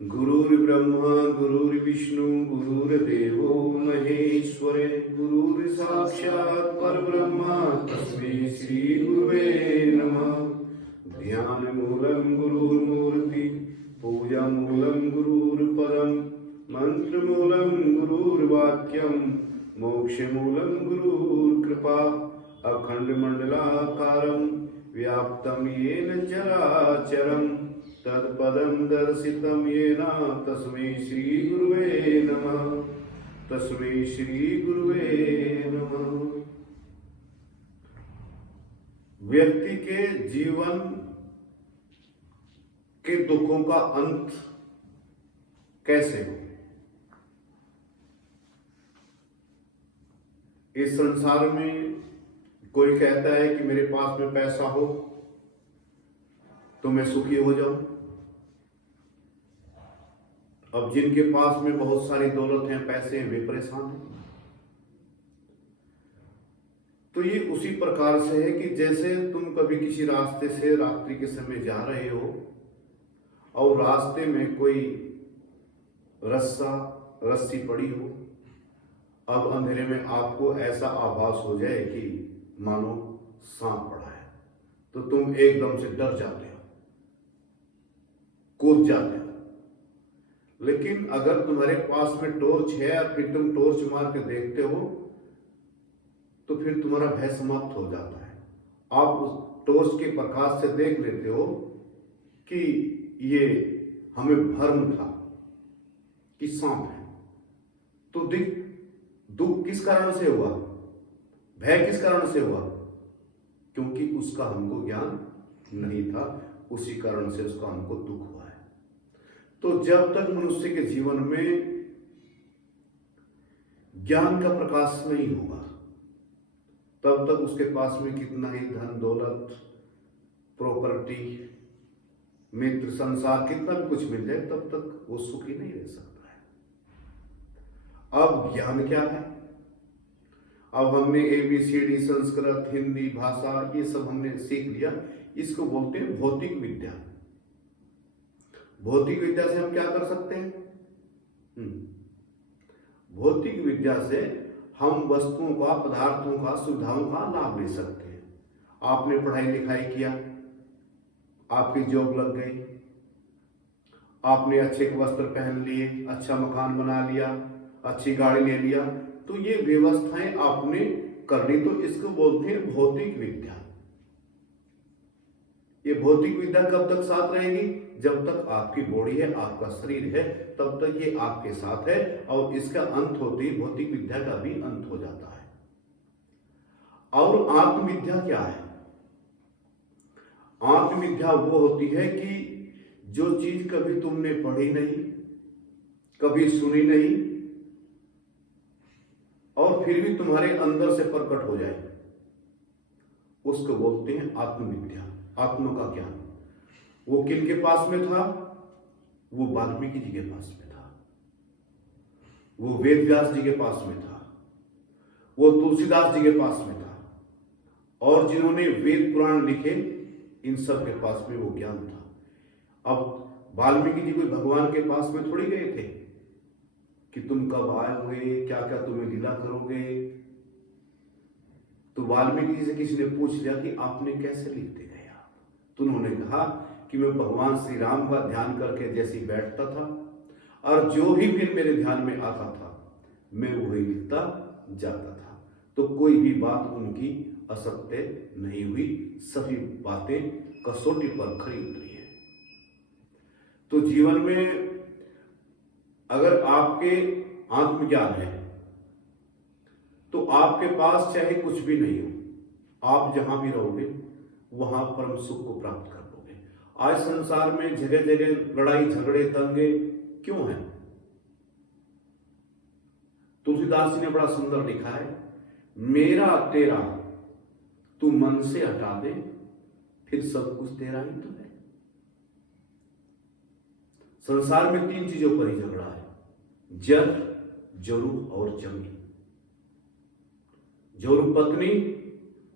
गुरुर्ब्रह्मा गुरुर्विष्णु गुरुर्देवो महेश्वर गुरुर्साक्षात् परब्रह्म तस्मै श्री गुरुवे नमः। ध्यान मूलम गुरुर्मूर्ति पूजा मूलम गुरुर्परम मंत्र मूलम गुरुर्वाक्यम मोक्ष मूलम गुरुर्कृपा अखंड मंडलाकारं व्याप्तं येन चराचरं तत्पदं दर्शितं येन तस्मै श्री गुरुवे नमः। तस्मै श्री गुरुवे नमः। व्यक्ति के जीवन के दुखों का अंत कैसे हो? इस संसार में कोई कहता है कि मेरे पास में पैसा हो तो मैं सुखी हो जाऊं। अब जिनके पास में बहुत सारी दौलत है, पैसे हैं, वे परेशान हैं। तो ये उसी प्रकार से है कि जैसे तुम कभी किसी रास्ते से रात्रि के समय जा रहे हो और रास्ते में कोई रस्सी पड़ी हो, अब अंधेरे में आपको ऐसा आभास हो जाए कि मानो सांप पड़ा है, तो तुम एकदम से डर जाते हो, कूद जाते हो। लेकिन अगर तुम्हारे पास में टॉर्च है और फिर तुम टॉर्च मार के देखते हो तो फिर तुम्हारा भय समाप्त हो जाता है। आप उस टॉर्च के प्रकाश से देख लेते हो कि ये हमें भ्रम था कि सांप है। तो दुख किस कारण से हुआ, भय किस कारण से हुआ? क्योंकि उसका हमको ज्ञान नहीं था, उसी कारण से उसका हमको दुख हुआ है। तो जब तक मनुष्य के जीवन में ज्ञान का प्रकाश नहीं होगा तब तक उसके पास में कितना ही धन दौलत प्रॉपर्टी मित्र संसार कितना भी कुछ मिल जाए तब तक वो सुखी नहीं रह सकता है। अब ज्ञान क्या है? अब हमने ABCD संस्कृत हिंदी भाषा ये सब हमने सीख लिया, इसको बोलते हैं भौतिक विद्या। भौतिक विद्या से हम क्या कर सकते हैं? भौतिक विद्या से हम वस्तुओं का, पदार्थों का, सुविधाओं का लाभ ले सकते हैं। आपने पढ़ाई लिखाई किया, आपकी जॉब लग गई, आपने अच्छे वस्त्र पहन लिए, अच्छा मकान बना लिया, अच्छी गाड़ी ले लिया, तो ये व्यवस्थाएं आपने कर ली, तो इसको बोलते हैं भौतिक विद्या। ये भौतिक विद्या कब तक साथ रहेगी? जब तक आपकी बॉडी है, आपका शरीर है, तब तक ये आपके साथ है, और इसका अंत होते ही भौतिक विद्या का भी अंत हो जाता है। और आत्मविद्या क्या है? आत्मविद्या वो होती है कि जो चीज कभी तुमने पढ़ी नहीं, कभी सुनी नहीं, और फिर भी तुम्हारे अंदर से प्रकट हो जाए, उसको बोलते हैं आत्मविद्या, आत्मा का ज्ञान। वो किन के पास में था? वो वाल्मीकि जी के पास में था, वो वेद व्यास जी के पास में था, वो तुलसीदास जी के पास में था, और जिन्होंने वेद पुराण लिखे इन सब के पास में वो ज्ञान था। अब वाल्मीकि जी कोई भगवान के पास में थोड़ी गए थे कि तुम कब आओगे, क्या क्या तुम्हें लीला करोगे। तो वाल्मीकि जी से किसी ने पूछ लिया कि आपने कैसे लिखते गए आप? तो उन्होंने कहा कि मैं भगवान श्री राम का ध्यान करके जैसे बैठता था, और जो भी फिर मेरे ध्यान में आता था मैं वही लिखता जाता था। तो कोई भी बात उनकी असत्य नहीं हुई, सभी बातें कसौटी पर खरी उतरी है। तो जीवन में अगर आपके आत्मज्ञान है तो आपके पास चाहे कुछ भी नहीं हो, आप जहां भी रहोगे वहां परम सुख को प्राप्त कर लोगे। आज संसार में जगह जगह लड़ाई झगड़े दंगे क्यों है? तुलसीदास जी ने बड़ा सुंदर लिखा है, मेरा तेरा तू मन से हटा दे, फिर सब कुछ तेरा ही तो है। संसार में तीन चीजों पर ही झगड़ा है, जर जरू और जमीन। जरू पत्नी,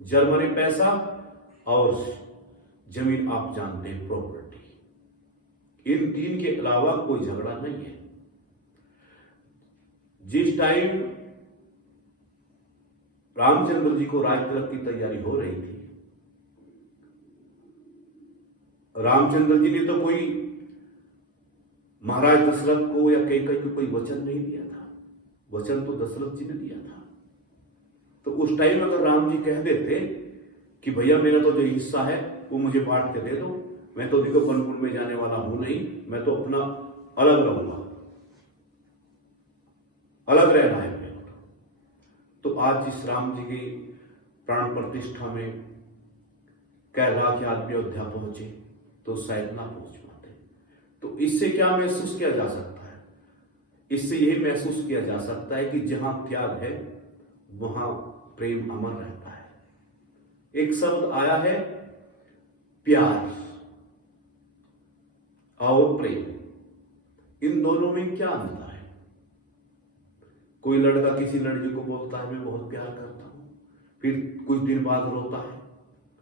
जर माने पैसा, और जमीन आप जानते हैं प्रॉपर्टी। इन तीन के अलावा कोई झगड़ा नहीं है। जिस टाइम रामचंद्र जी को राज तिलक की तैयारी हो रही थी, रामचंद्र जी ने तो कोई महाराज दशरथ को या कैकेयी को कोई वचन नहीं दिया था, वचन तो दशरथ जी ने दिया था। तो उस टाइम अगर राम जी कह देते कि भैया मेरा तो जो हिस्सा है वो मुझे बांट के दे दो, मैं तो देखो वनकुल में जाने वाला हूं नहीं, मैं तो अपना अलग रहूंगा, अलग रहना है मेरे को, तो आज जिस राम जी की प्राण प्रतिष्ठा में कई लाख आदमी अयोध्या पहुंचे तो शायद ना पहुंच पाते। तो इससे क्या महसूस किया जा सकता है? इससे यही महसूस किया जा सकता है कि जहां त्याग है वहां प्रेम अमर रहता है। एक शब्द आया है प्यार और प्रेम, इन दोनों में क्या अंतर है? कोई लड़का किसी लड़की को बोलता है मैं बहुत प्यार करता हूं, फिर कुछ दिन बाद रोता है,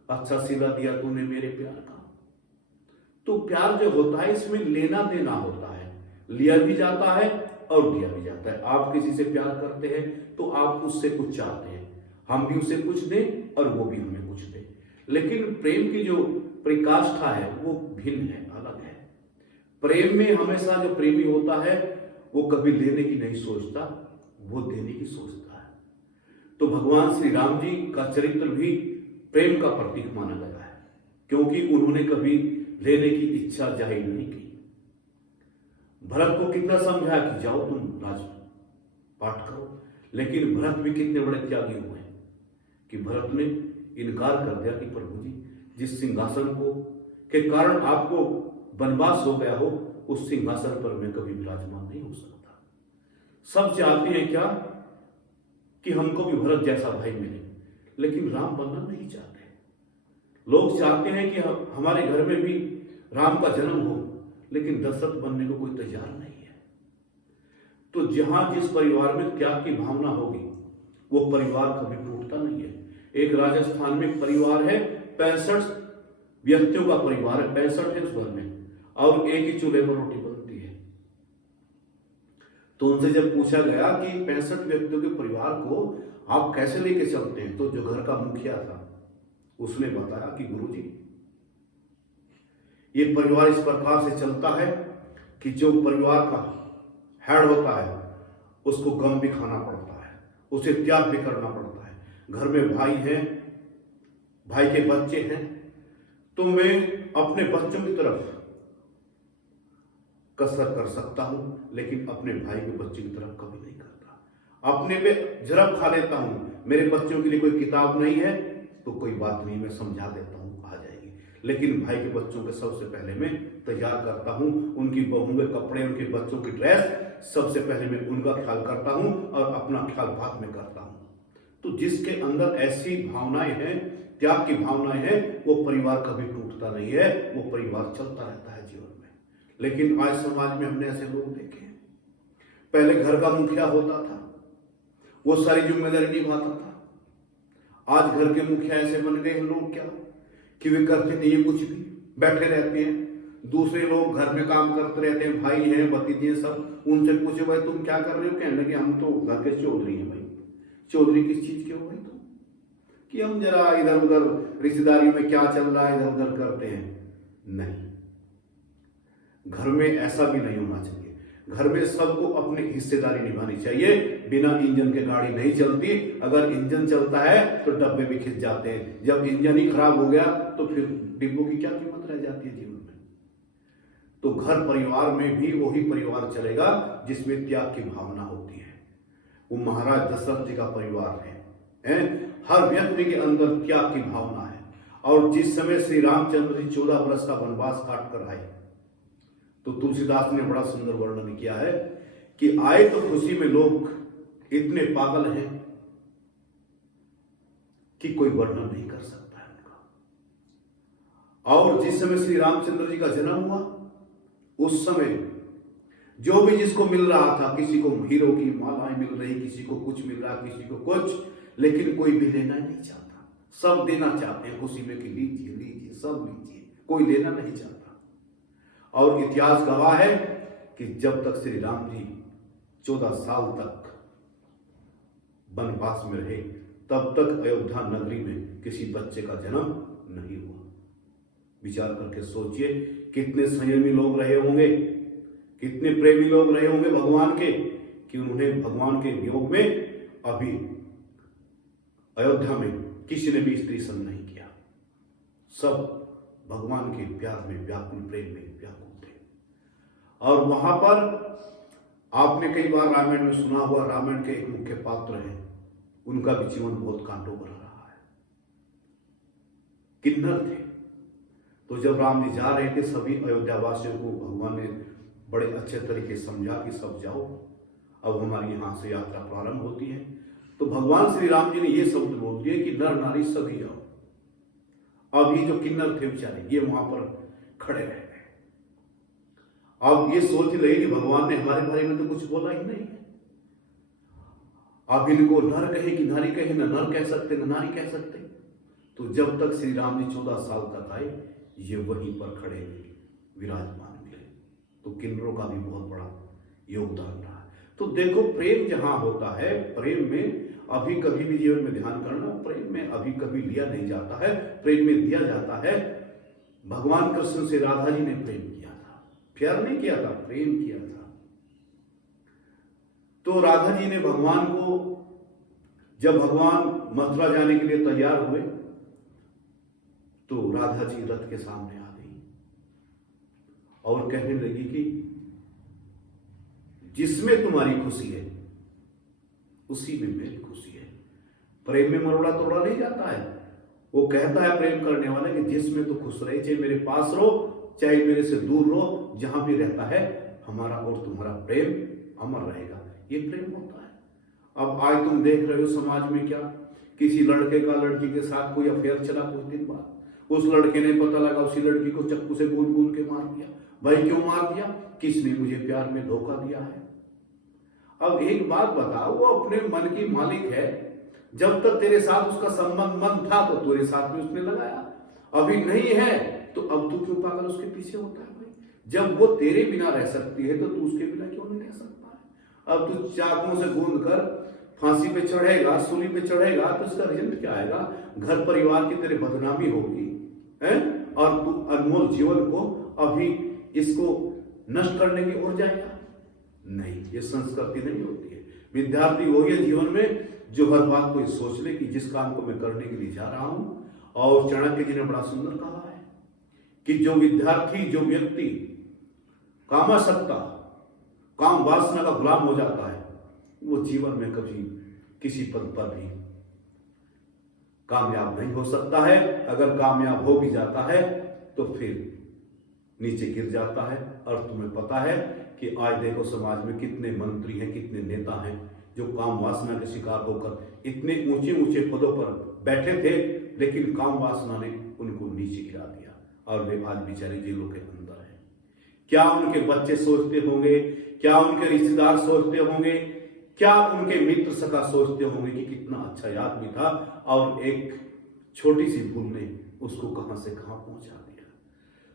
अच्छा सिला दिया तूने मेरे प्यार का। तो प्यार जो होता है इसमें लेना देना होता है, लिया भी जाता है और दिया भी जाता है। आप किसी से प्यार करते हैं तो आप उससे कुछ चाहते हैं, हम भी उसे कुछ दें और वो भी हमें कुछ दे। लेकिन प्रेम की जो परिकाष्ठा है वो भिन्न है, अलग है। प्रेम में हमेशा जो प्रेमी होता है वो कभी लेने की नहीं सोचता, वो देने की सोचता है। तो भगवान श्री राम जी का चरित्र भी प्रेम का प्रतीक माना गया है, क्योंकि उन्होंने कभी लेने की इच्छा जाहिर नहीं की। भरत को कितना समझाया कि जाओ तुम राजपाट करो, लेकिन भरत भी कितने बड़े त्यागी हुए कि भरत ने इनकार कर दिया कि प्रभु जी जिस सिंहासन को के कारण आपको वनवास हो गया हो उस सिंहासन पर मैं कभी विराजमान नहीं हो सकता। सब चाहते हैं क्या कि हमको भी भरत जैसा भाई मिले, लेकिन राम बनना नहीं चाहते। लोग चाहते हैं कि हमारे घर में भी राम का जन्म हो, लेकिन दशरथ बनने को कोई तैयार नहीं है। तो जहां जिस परिवार में त्याग की भावना होगी वो परिवार कभी टूटता नहीं है। एक राजस्थान में परिवार है, 65 व्यक्तियों का परिवार है, 65 है उस घर में, और एक ही चूल्हे पर रोटी बनती है। तो उनसे जब पूछा गया कि 65 व्यक्तियों के परिवार को आप कैसे लेके चलते हैं, तो जो घर का मुखिया था उसने बताया कि गुरुजी ये परिवार इस प्रकार से चलता है कि जो परिवार का हेड होता है उसको गम भी खाना पड़ता है, उसे त्याग भी करना पड़ता है। घर में भाई हैं, भाई के बच्चे हैं, तो मैं अपने बच्चों की तरफ कसरत कर सकता हूं, लेकिन अपने भाई के बच्चे की तरफ कभी नहीं करता। अपने पे जरब खा लेता हूं, मेरे बच्चों के लिए कोई किताब नहीं है तो कोई बात नहीं, मैं समझा देता हूं, आ जाएगी, लेकिन भाई के बच्चों के सबसे पहले मैं तैयार करता हूं, उनकी बहू के कपड़े, उनके बच्चों की ड्रेस सबसे पहले मैं उनका ख्याल करता हूं और अपना ख्याल बाद में करता हूं। तो जिसके अंदर ऐसी भावनाएं हैं, त्याग की भावनाएं हैं, वो परिवार कभी टूटता नहीं है, वो परिवार चलता रहता है जीवन में। लेकिन आज समाज में हमने ऐसे लोग देखे हैं, पहले घर का मुखिया होता था, वो सारी जिम्मेदारी निभाता था। आज घर के मुखिया ऐसे बन गए हैं लोग क्या कि वे करते नहीं है कुछ भी, बैठे रहते हैं। दूसरे लोग घर में काम करते रहते हैं, भाई हैं, भतीजे हैं, सब उनसे पूछे भाई तुम क्या कर रहे हो, कहने लगे हम तो घर के चौधरी हैं। भाई चौधरी किस चीज के हो भाई तुम, कि हम जरा इधर उधर रिश्तेदारी में क्या चल रहा है इधर उधर करते हैं। नहीं, घर में ऐसा भी नहीं होना चाहिए। घर में सबको अपनी हिस्सेदारी निभानी चाहिए। बिना इंजन के गाड़ी नहीं चलती, अगर इंजन चलता है तो डब्बे भी खिंच जाते हैं। जब इंजन ही खराब हो गया तो फिर डिब्बों की क्या कीमत रह जाती है जीवन में। तो घर परिवार में भी वही परिवार चलेगा जिसमें त्याग की भावना होती है। वो महाराज दशरथ जी का परिवार है। हर व्यक्ति के अंदर त्याग की भावना है। और जिस समय श्री रामचंद्र जी 14 वर्ष का वनवास काट कर आए, तो तुलसीदास ने बड़ा सुंदर वर्णन किया है कि आए तो खुशी में लोग इतने पागल हैं कि कोई वर्णन नहीं कर सकता है उनका। और जिस समय श्री रामचंद्र जी का जन्म हुआ, उस समय जो भी जिसको मिल रहा था, किसी को हीरो की मालाएं मिल रही, किसी को कुछ मिल रहा, किसी को कुछ, लेकिन कोई भी लेना नहीं चाहता। सब देना चाहते हैं खुशी में कि लीजिए लीजिए सब लीजिए, कोई लेना नहीं चाहता। और इतिहास गवाह है कि जब तक श्री राम जी 14 साल तक वनवास में रहे तब तक अयोध्या नगरी में किसी बच्चे का जन्म नहीं हुआ। विचार करके सोचिए, कितने संयमी लोग रहे होंगे, कितने प्रेमी लोग रहे होंगे भगवान के, कि उन्होंने भगवान के वियोग में अभी अयोध्या में किसी ने भी स्त्री संग नहीं किया। सब भगवान के प्यार में व्याकुल, प्रेम में व्याकुल थे। और वहां पर आपने कई बार रामायण में सुना हुआ, रामायण के एक मुख्य पात्र हैं, उनका भी जीवन बहुत कांटों भरा रहा है। किन्नर थे। तो जब राम जी जा रहे थे, सभी अयोध्या वासियों को भगवान ने बड़े अच्छे तरीके से समझा कि सब जाओ, अब हमारी यहां से यात्रा प्रारंभ होती है। तो भगवान श्री राम जी ने ये शब्द बोल दिए कि नर नारी सभी जाओ। अब ये जो किन्नर थे बेचारे, ये वहां पर खड़े रह गए। अब ये सोच रहे कि भगवान ने हमारे बारे में तो कुछ बोला ही नहीं है। अब इनको नर कहे कि नारी कहे, न नर कह सकते न नारी कह सकते। तो जब तक श्री राम जी 14 साल तक आए, ये वहीं पर खड़े विराजमान मिले। तो किन्नरों का भी बहुत बड़ा योगदान रहा। तो देखो, प्रेम जहां होता है, प्रेम में अभी कभी भी जीवन में ध्यान करना, प्रेम में अभी कभी लिया नहीं जाता है, प्रेम में दिया जाता है। भगवान कृष्ण से राधा जी ने प्रेम किया था, प्यार नहीं किया था, प्रेम किया था। तो राधा जी ने भगवान को, जब भगवान मथुरा जाने के लिए तैयार हुए, तो राधा जी रथ के सामने आ गई और कहने लगी कि जिसमें तुम्हारी खुशी है उसी में मेरी खुशी है। प्रेम में मरोड़ा तोड़ा नहीं जाता है। वो कहता है प्रेम करने वाला कि जिसमें तो खुश रहे, चाहे मेरे पास रहो चाहे मेरे से दूर रहो, जहां भी रहता है हमारा और तुम्हारा प्रेम अमर रहेगा। ये प्रेम होता है। अब आज तुम देख रहे हो समाज में क्या, किसी लड़के का लड़की के साथ कोई अफेयर चला, कुछ दिन बाद उस लड़के ने पता लगा उसी लड़की को चक्कू से गूंद गूंद के मार दिया। भाई क्यों मार दिया? किसने मुझे प्यार में धोखा दिया है। अब एक बात बताओ, वो अपने मन की मालिक है। जब तक तेरे साथ उसका संबंध मन था तो तेरे साथ में उसने लगाया, अभी नहीं है तो अब तू क्यों पागल उसके पीछे होता है? भाई जब वो तेरे बिना रह सकती है तो तू उसके बिना क्यों नहीं रह सकता है? अब तू चाकुओं से गूंद कर फांसी पे चढ़ेगा, सूली पे चढ़ेगा तो इसका रिजल्ट क्या आएगा? घर परिवार की तेरे बदनामी होगी है, और तू अनमोल जीवन को अभी इसको नष्ट करने की ओर जाएगा। नहीं, ये संस्कृति नहीं होती है। विद्यार्थी वही है जीवन में जो हर बात को सोच ले कि जिस काम को मैं करने के लिए जा रहा हूं। और चाणक्य जी ने बड़ा सुंदर कहा है कि जो विद्यार्थी, जो व्यक्ति कामासक्ता, काम वासना का गुलाम हो जाता है, वो जीवन में कभी किसी पद पर भी कामयाब नहीं हो सकता है। अगर कामयाब हो भी जाता है तो फिर नीचे गिर जाता है। और तुम्हें पता है कि आज देखो समाज में कितने मंत्री हैं, कितने नेता हैं जो काम वासना के शिकार होकर इतने ऊंचे ऊंचे पदों पर बैठे थे, लेकिन काम वासना ने उनको नीचे गिरा दिया और वे आज बेचारे जेलों के अंदर हैं। क्या उनके बच्चे सोचते होंगे, क्या उनके रिश्तेदार सोचते होंगे, क्या उनके मित्र सखा सोचते होंगे कि कितना अच्छा आदमी था और एक छोटी सी भूल ने उसको कहां से कहां पहुंचा दिया।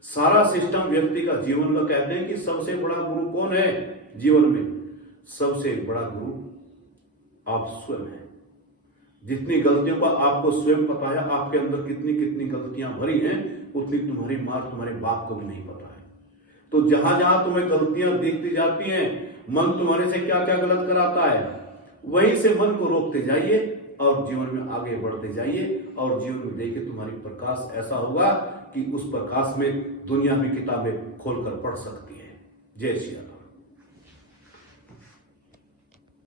सारा सिस्टम व्यक्ति का जीवन का, कहते हैं कि सबसे बड़ा गुरु कौन है जीवन में? सबसे बड़ा गुरु आप स्वयं हैं। जितनी गलतियों का आपको स्वयं पता है, आपके अंदर कितनी कितनी गलतियां भरी हैं, उतनी तुम्हारी मां, तुम्हारे बाप को भी नहीं पता है। तो जहां जहां तुम्हें गलतियां दिखती जाती हैं, मन तुम्हारे से क्या क्या गलत कराता है, वहीं से मन को रोकते जाइए और जीवन में आगे बढ़ते जाइए। और जीवन में देखिए तुम्हारी प्रकाश ऐसा होगा कि उस प्रकाश में दुनिया में किताबें खोलकर पढ़ सकती है। जय श्री राम।